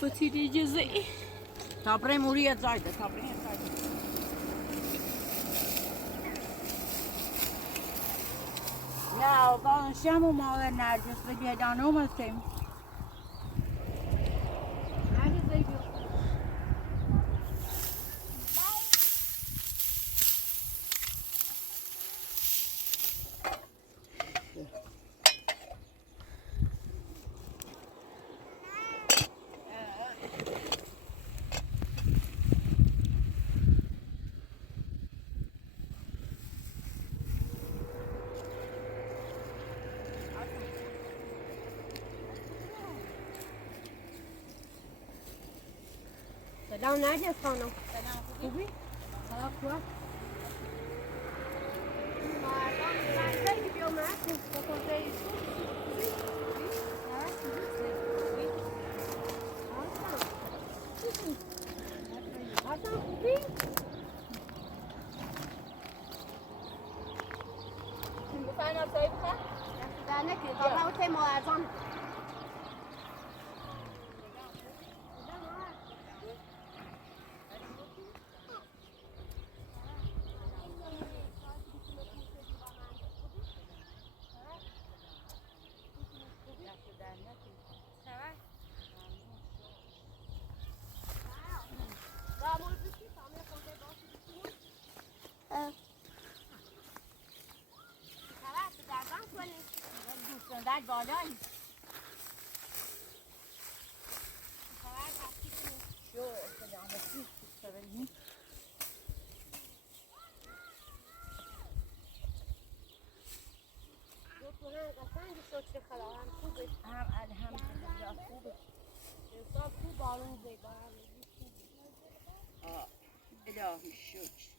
Fatiri cezayı. Tabre Muriye zaydı. Tabre zaydı. Ya ben şamu malı nerede? Bir tane olmasın. سلام نرجس خانم. Selam. خوبی؟ سلام خوب. مردم رنگی بیامد. بکنده ایشون. Hasan خوبی؟ Sen yapsaydı mı? در نکنی قبلا اوتی ما ارزان در بالایی شو سلامتی سرنی قشنگ شکر خدا هم خوبه هم الحمدلله خوبه حساب خوب بارون بگارم الهی شکر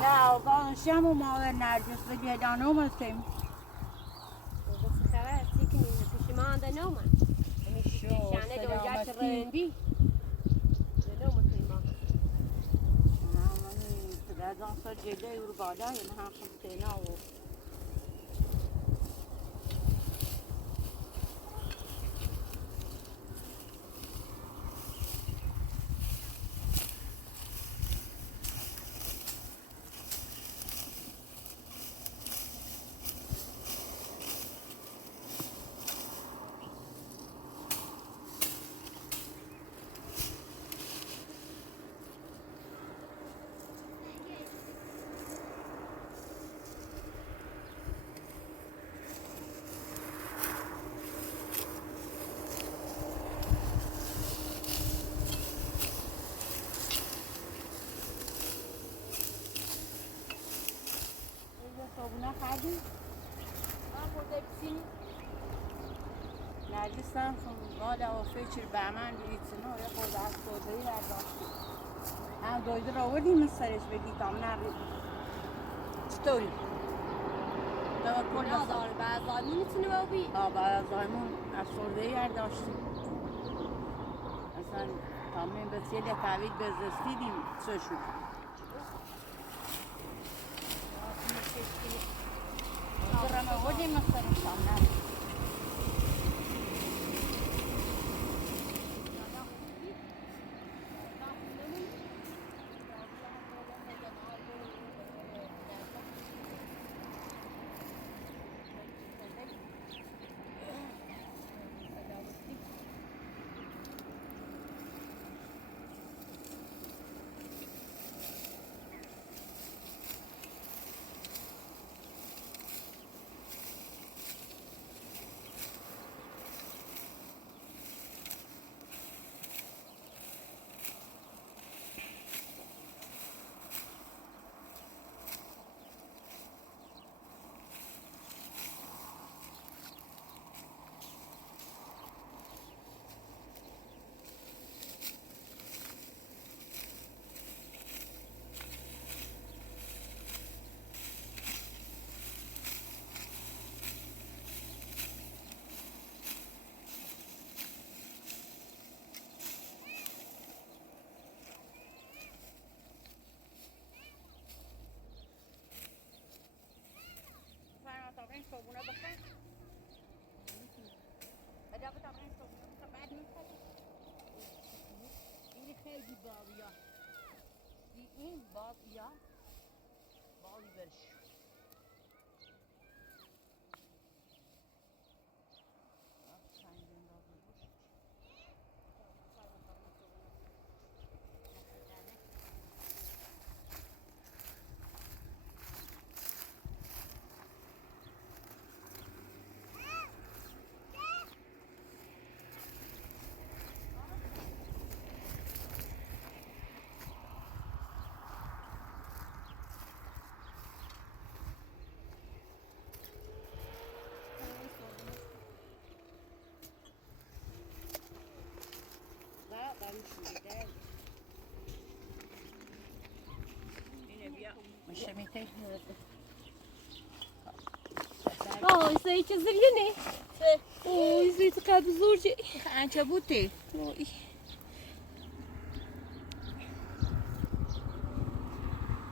نه ben şamu malı nerede? Bir tane olmasın. خبر سیکنی پیشمان دنومن شانه دوجار ترندی دنومن تیما من سر جلوی رو بالا یه هم خمسینا و صابونه خریدی؟ من خورده بسینی نرگسم بالا و فکر به من بیتونه یه خورده از خورده در داشتی هم دویده را آوردیم سرش بگیتم نرید چطوری؟ نه داره بعد زایمون میتونه بابی بعد از زایمون از خورده در داشتیم اصلا تامین بسیاری تعویل بزرستیدیم چه شد؟ Orang mau dia makan sana. صابونه بخیر ادا بتا برای صابونه بخیر بعد میخوری این خیلی باویا این باویا باوی برش مش میته آه زي كزريني اوه زي تقعد زوجي عنكبوتي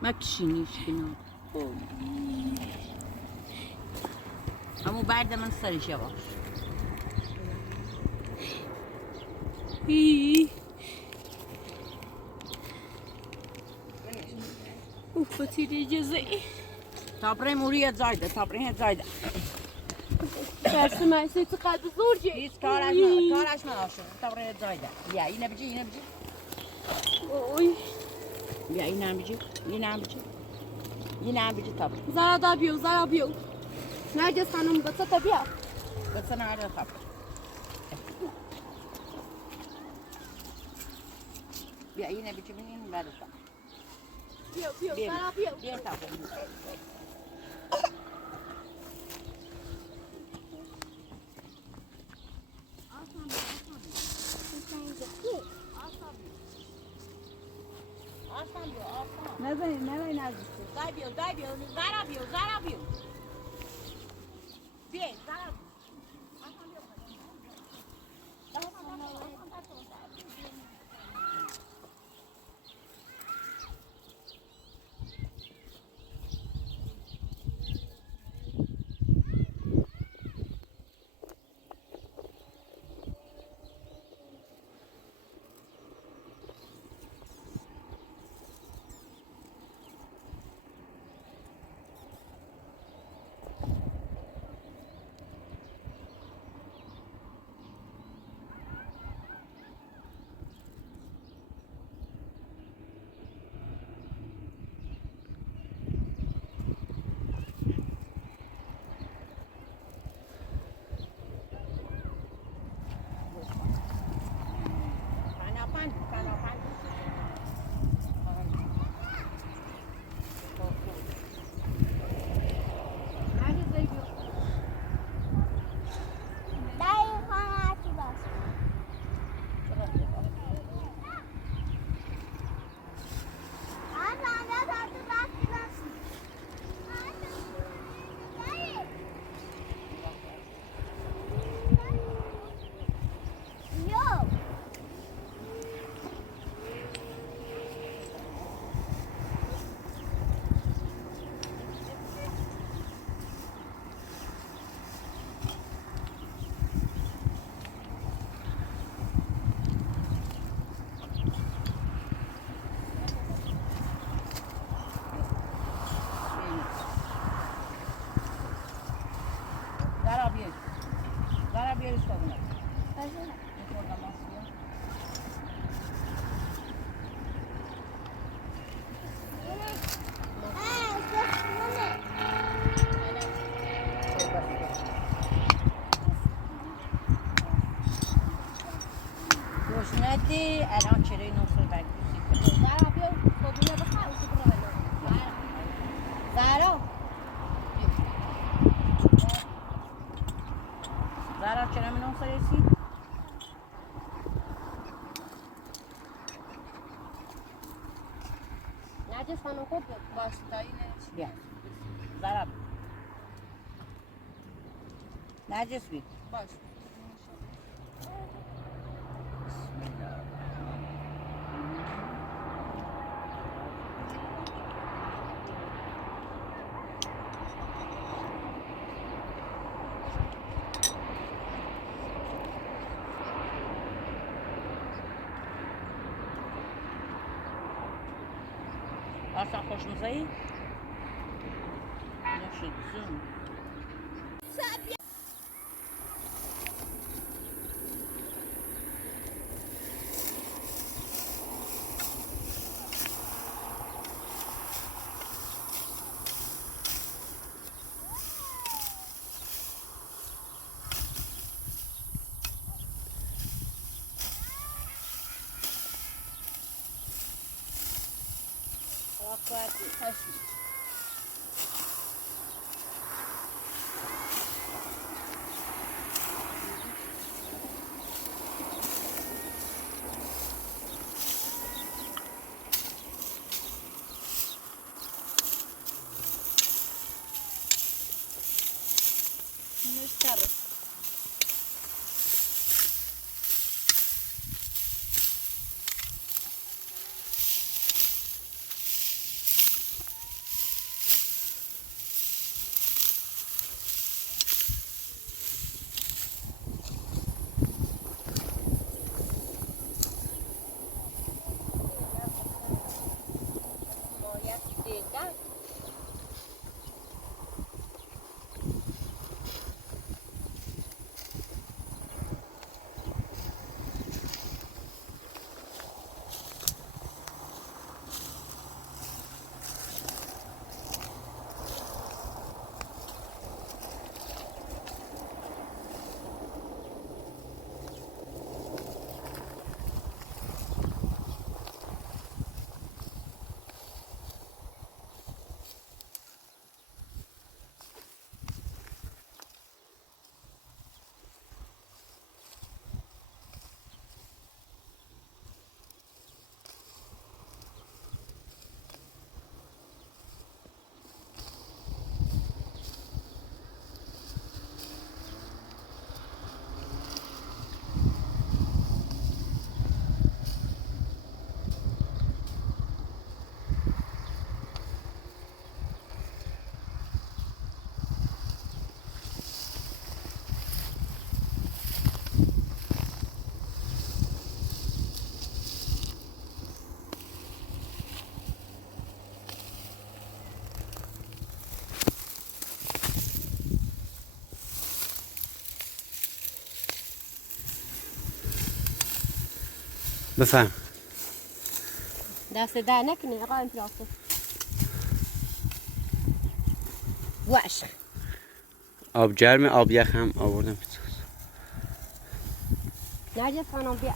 ما تشينيش كنا اما بعد من صار شباب اوف بتيري جزئي تابري مورية زايدة تابري زايدة بس ما زي تقعد زوجي هيك كاراش ما عاشر تابري زايدة يا ينبجي اوي يا ينبجي تابري زارا بيو نرجس خانم بطة بيا بس انا على الخط يا ينبجي منين بعد الخط بيو زارا بيو بيو تابري نزن دای بیو زارا بیو بیا زارا ندی الان چرای نصر برگوشی زارا بيو صابونة بخير وصبرها زارا چرا من نصر رسی نرجس خانم خوب باش دایی نرسی بیا زارا نرجس بی باش اصلا خوشمزه ای؟ نشد زوم بفهم. دست در نکنه آقا این پلاستیک واش آب گرم آب یخ هم آوردم. نرجس خانم بیا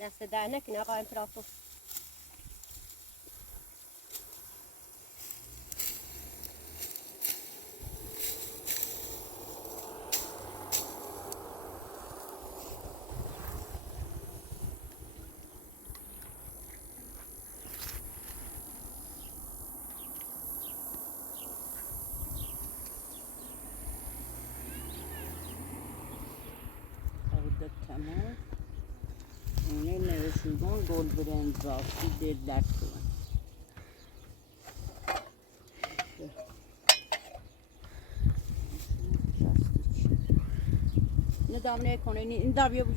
دست در نکنه آقا این پلاستیک Temmuz. Onun nevesinden gol brand rastı dediler sonra. Ne damlaya konu ne davya bu.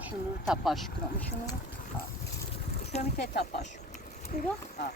شنو تپاش کنم شنو شو میته تپاش برو ها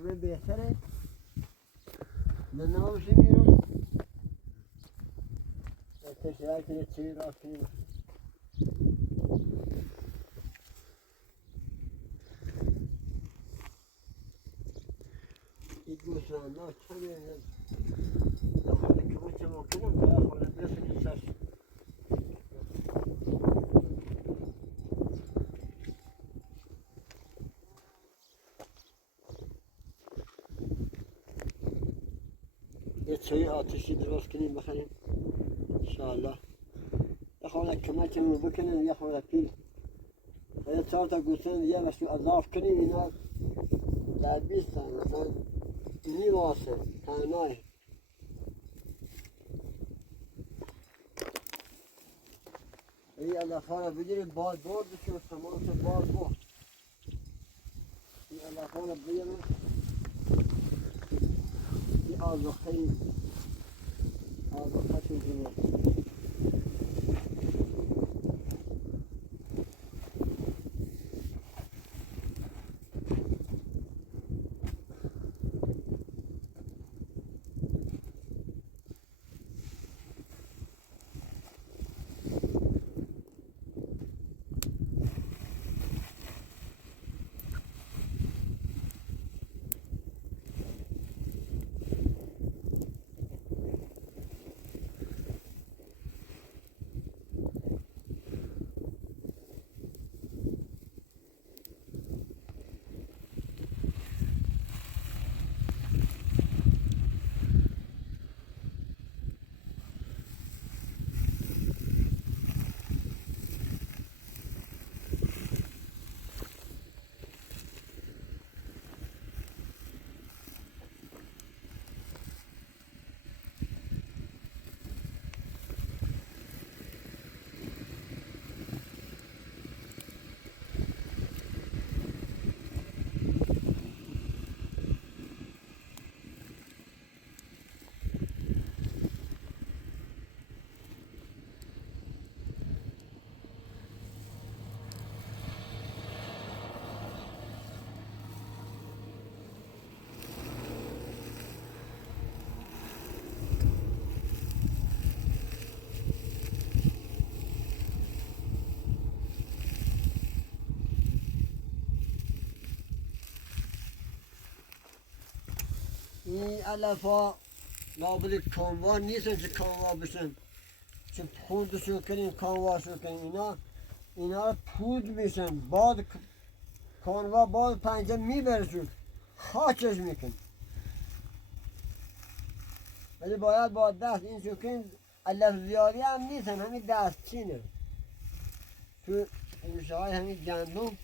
دوباره بهتره نه نباشه بیرون تشریح کنه چی را کنه این گوشتان ها چنه داخل کمه چه ممکنم داخل برسه سرش یه چای آتشی درست کنیم بخریم انشاءالله یه خورده کمکمون بکنیم یه خورده پیل و یه 4 تا گوسفند دیگه بهشون اضاف کنیم اینا در 20 تا مثلا نیم آسه تنهایی این علفه را بگیریم باد بردشون تمام شد باد برد این علفه را بگیریم این آزخه شو جمعه این علف ها لابد کاموار نیستن که کاموار بشن چه پودشو کنین کانواشو کنین اینا پود میشن باد کانوا باد پنجه میبرشون خاکش میکن ولی باید با دست این شکن علف زیادی هم نیستن همین دست چینه تو روشه های همین گندم